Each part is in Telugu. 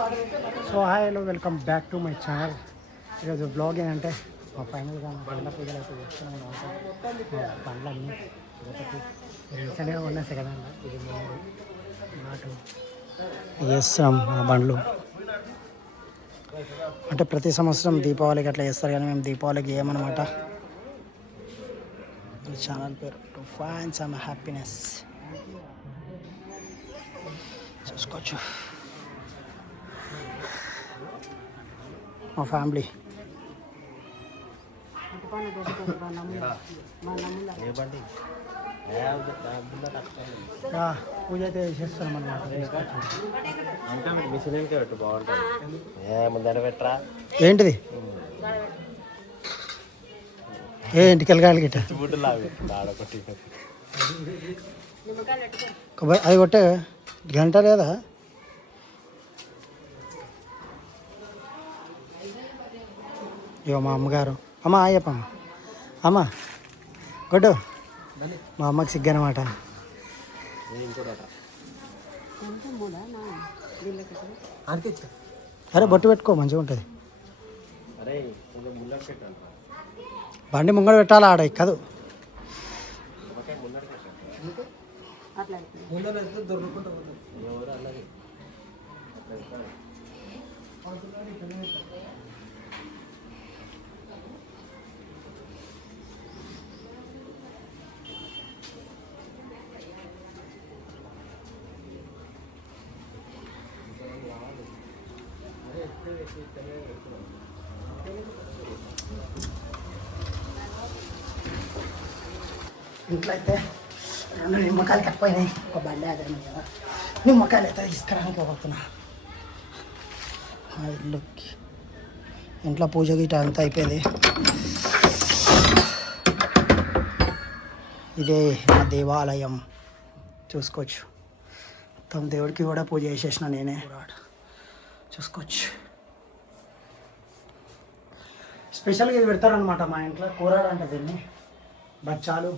So hi hello welcome back to my channel. ఈరోజు బ్లాగ్ ఏంటంటే మా ఫైనల్గా పండ్ల పూజలు అయితే చేస్తున్నాం అనమాట. పండ్లన్నీ ఒకటి రీసెంట్గా ఉన్న సెకండ్ హ్యాండ్, ఇది మూడు నాటు చేస్తున్నాం. మా బండ్లు అంటే ప్రతి సంవత్సరం దీపావళికి అట్లా చేస్తారు, కానీ మేము దీపావళికి చేయమన్నమాట. ఛానల్ పేరు టు ఫైండ్ సమ్ హ్యాపీనెస్. చూసుకోవచ్చు మా ఫ్యామిలీ. పూజ అయితే చేస్తున్నాం అన్నమాట. ఏంటిది ఏ ఇంటికి కాయలు గిట్ట అది కొట్టే గంట లేదా? ఇగో మా అమ్మగారు. అమ్మ అయ్యప్పమ్మ, అమ్మ కొట్టు. మా అమ్మకి సిగ్గు అనమాట. అరే బొట్టు పెట్టుకో, మంచిగా ఉంటుంది. బండి ముంగడ పెట్టాలా? ఆడ ఎక్కదు. ఇంట్లో అయితే రెండు నిమ్మకాయలు తక్కువైనాయి. ఒక బండి ఆదాయం కదా, నిమ్మకాయలు అయితే తీసుకురానికి పోతున్నా. ఇల్లుకి ఇంట్లో పూజ గీట అంతా అయిపోయింది. ఇదే నా దేవాలయం, చూసుకోవచ్చు. మొత్తం దేవుడికి కూడా పూజ చేసేసిన నేనే, చూసుకోవచ్చు. స్పెషల్గా ఇది పెడతారనమాట మా ఇంట్లో. కూరాడు అంటే దీన్ని బచ్చాలు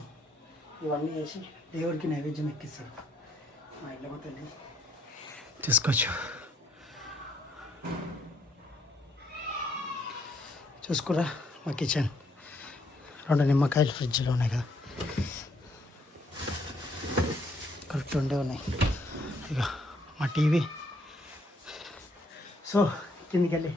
ఇవన్నీ చేసి దేవుడికి నైవేద్యం ఎక్కిస్తారు మా ఇళ్ళ తల్లి. చూసుకోవచ్చు. చూసుకురా మా కిచెన్. రెండు నిమ్మకాయలు ఫ్రిడ్జ్లో ఉన్నాయి కదా, కరెక్ట్ ఉండే ఉన్నాయి. ఇక మా టీవీ. సో కిందికి వెళ్ళి